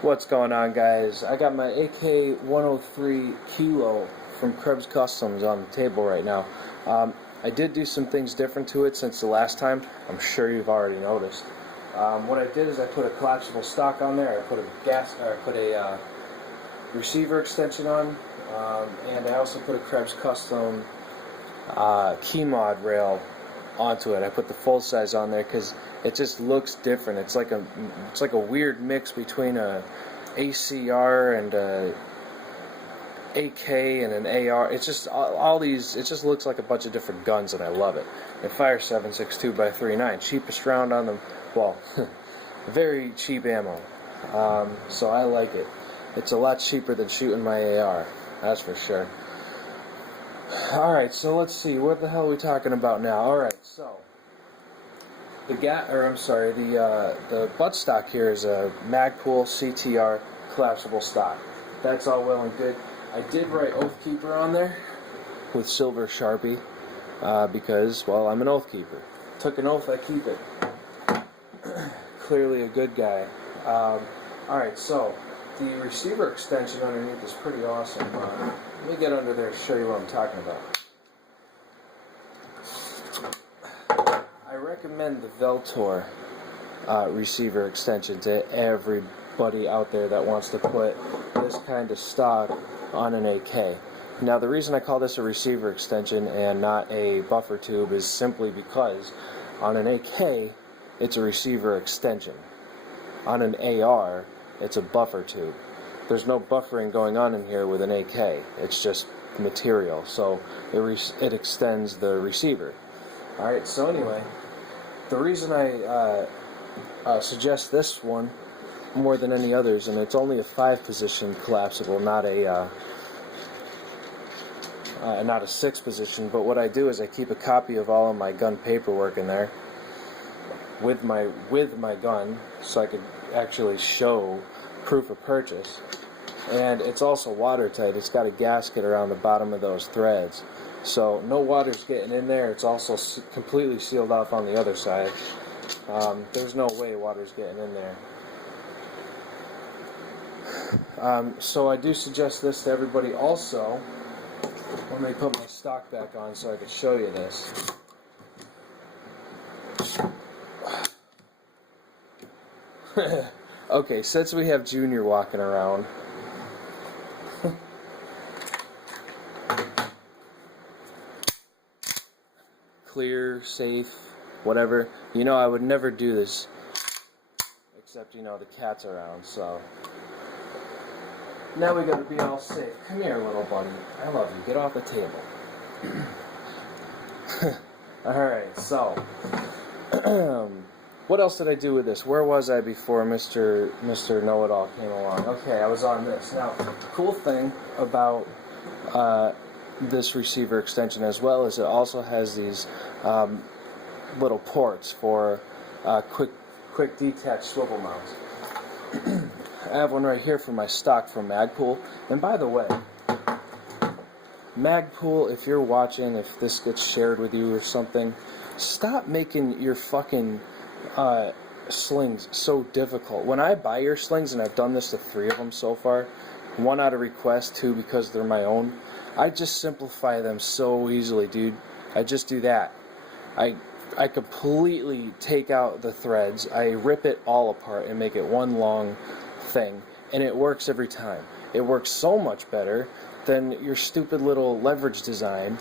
What's going on, guys? I got my AK-103 Kilo from Krebs Customs on the table right now. I did do some things different to it since the last time. I'm sure you've already noticed. What I did is I put a collapsible stock on there. I put a receiver extension on, and I also put a Krebs Custom key mod rail onto it. I put the full size on there because it just looks different. It's like a weird mix between a ACR and a AK and an AR. It's just all these. It just looks like a bunch of different guns, and I love it. It fires 7.62 by 3.9, cheapest round on them. Well, very cheap ammo. So I like it. It's a lot cheaper than shooting my AR. That's for sure. Alright, so let's see, what the hell are we talking about now? Alright, so the buttstock here is a Magpul CTR collapsible stock. That's all well and good. I did write Oathkeeper on there with silver Sharpie because, well, I'm an Oathkeeper. Took an oath, I keep it. Clearly a good guy. Alright, so the receiver extension underneath is pretty awesome. Let me get under there and show you what I'm talking about. I recommend the Veltor receiver extension to everybody out there that wants to put this kind of stock on an AK. Now, the reason I call this a receiver extension and not a buffer tube is simply because on an AK, it's a receiver extension. On an AR, it's a buffer tube. There's no buffering going on in here with an AK. It's just material, so it extends the receiver. Alright, so anyway, the reason I suggest this one more than any others, and it's only a 5-position collapsible, not a 6-position, but what I do is I keep a copy of all of my gun paperwork in there with my gun, so I could actually show proof of purchase. And it's also watertight. It's got a gasket around the bottom of those threads, so no water's getting in there. It's also completely sealed off on the other side. There's no way water's getting in there. So I do suggest this to everybody. Also, let me put my stock back on so I can show you this. Okay, since we have Junior walking around, clear, safe, whatever. You know, I would never do this, except, you know, the cat's around, so. Now we gotta be all safe. Come here, little buddy. I love you. Get off the table. Alright, so. What else did I do with this? Where was I before Mr. Know-It-All came along? Okay, I was on this. Now, the cool thing about this receiver extension as well is it also has these little ports for quick detach swivel mounts. I have one right here for my stock from Magpul. And by the way, Magpul, if you're watching, if this gets shared with you or something, stop making your fucking slings so difficult. When I buy your slings, and I've done this to 3 of them so far, 1 out of request, 2 because they're my own, I just simplify them so easily, dude. I just do that. I completely take out the threads, I rip it all apart and make it one long thing, and it works every time. It works so much better than your stupid little leverage design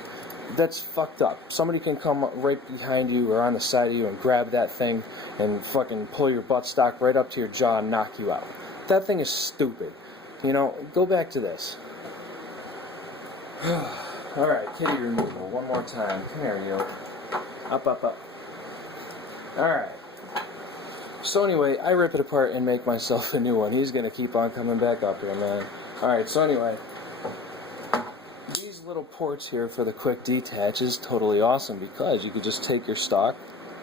that's fucked up. Somebody can come right behind you or on the side of you and grab that thing and fucking pull your buttstock right up to your jaw and knock you out. That thing is stupid. You know, go back to this. Alright, kitty removal. One more time. Come here, you. Up, up, up. Alright. So anyway, I rip it apart and make myself a new one. He's gonna keep on coming back up here, man. Alright, so anyway, these little ports here for the quick detach is totally awesome because you could just take your stock,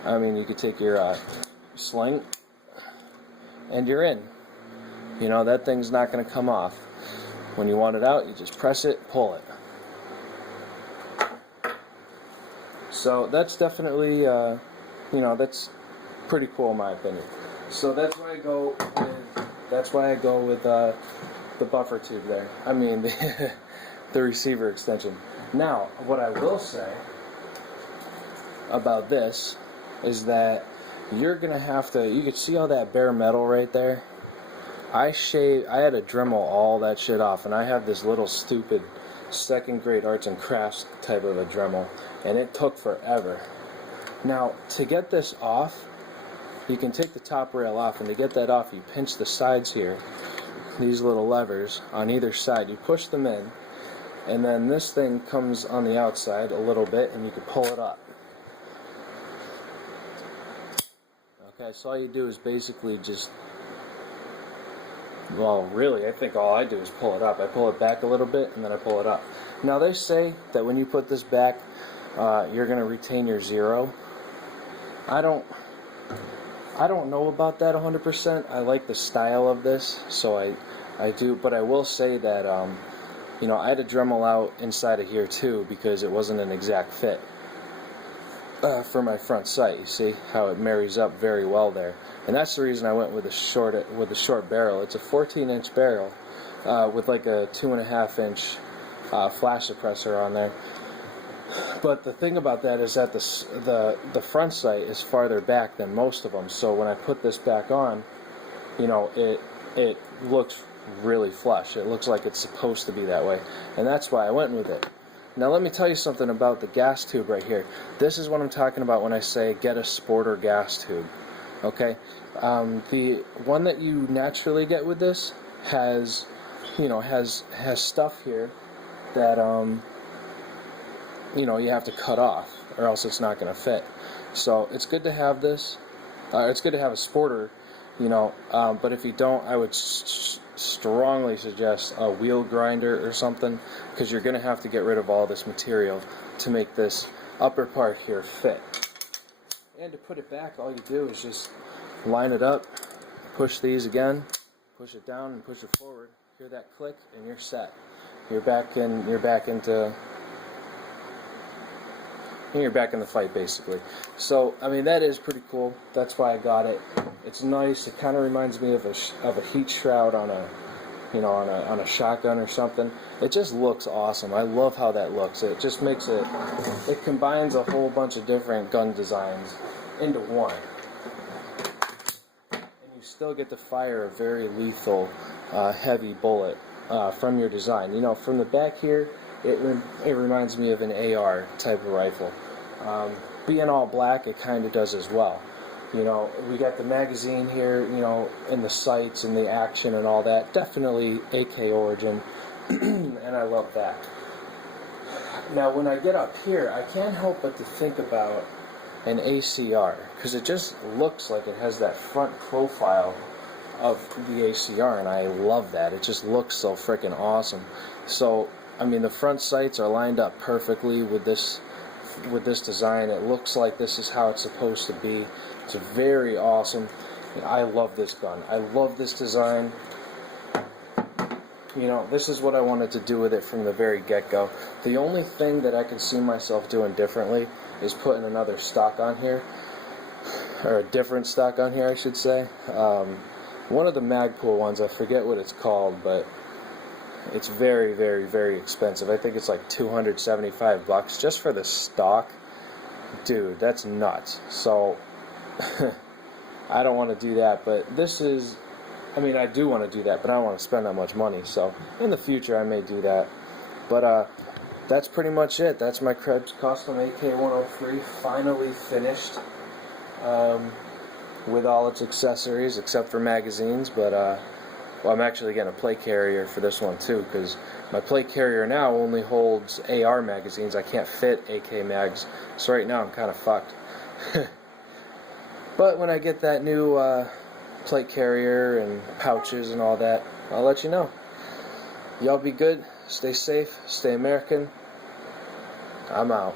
you could take your sling, and you're in. You know, that thing's not gonna come off. When you want it out, you just press it, pull it. So that's definitely, you know, that's pretty cool in my opinion. So that's why I go with that's why I go with the buffer tube there. I mean, the receiver extension. Now, what I will say about this is that you're gonna have to. You can see all that bare metal right there. I had to Dremel all that shit off, and I have this little stupid second-grade arts and crafts type of a Dremel, and it took forever. Now, to get this off, you can take the top rail off, and to get that off, you pinch the sides here, these little levers on either side. You push them in, and then this thing comes on the outside a little bit, and you can pull it up. Okay, so all you do is basically just, well, really, I think all I do is pull it up. I pull it back a little bit, and then I pull it up. Now, they say that when you put this back, you're going to retain your zero. I don't know about that 100%. I like the style of this, so I do. But I will say that, you know, I had to Dremel out inside of here too because it wasn't an exact fit for my front sight. You see how it marries up very well there, and that's the reason I went with the short barrel. It's a 14-inch barrel with like a 2.5-inch flash suppressor on there. But the thing about that is that the front sight is farther back than most of them. So when I put this back on, you know, it looks really flush. It looks like it's supposed to be that way, and that's why I went with it. Now let me tell you something about the gas tube right here. This is what I'm talking about when I say get a sporter gas tube. Okay, the one that you naturally get with this has, you know, has stuff here that you know, you have to cut off, or else it's not going to fit. So it's good to have this. It's good to have a sporter, you know. But if you don't, I would strongly suggest a wheel grinder or something, because you're going to have to get rid of all this material to make this upper part here fit. And to put it back, all you do is just line it up, push these again, push it down, and push it forward. Hear that click, and you're set. You're back in the fight, basically. So, I mean, that is pretty cool. That's why I got it. It's nice. It kind of reminds me of a heat shroud on a, you know, on a shotgun or something. It just looks awesome. I love how that looks. It just makes it. It combines a whole bunch of different gun designs into one, and you still get to fire a very lethal, heavy bullet from your design. You know, from the back here, it reminds me of an AR type of rifle. Being all black, it kind of does as well. You know, we got the magazine here, you know, and the sights and the action and all that. Definitely AK origin, and I love that. Now, when I get up here, I can't help but to think about an ACR, because it just looks like it has that front profile of the ACR, and I love that. It just looks so freaking awesome. So, I mean, the front sights are lined up perfectly with this design. It looks like this is how it's supposed to be. It's very awesome. I love this gun. I love this design. You know, this is what I wanted to do with it from the very get-go. The only thing that I can see myself doing differently is putting another stock on here, or a different stock on here, I should say. One of the Magpul ones, I forget what it's called, but it's very, very, very expensive. I think it's like $275 just for the stock. Dude, that's nuts. So, I don't want to do that, but this is, I mean, I do want to do that, but I don't want to spend that much money. So, in the future, I may do that. But, that's pretty much it. That's my Krebs Custom AK-103, finally finished, with all its accessories, except for magazines, but, well, I'm actually getting a plate carrier for this one too, because my plate carrier now only holds AR magazines. I can't fit AK mags, so right now I'm kind of fucked. But when I get that new plate carrier and pouches and all that, I'll let you know. Y'all be good, stay safe, stay American. I'm out.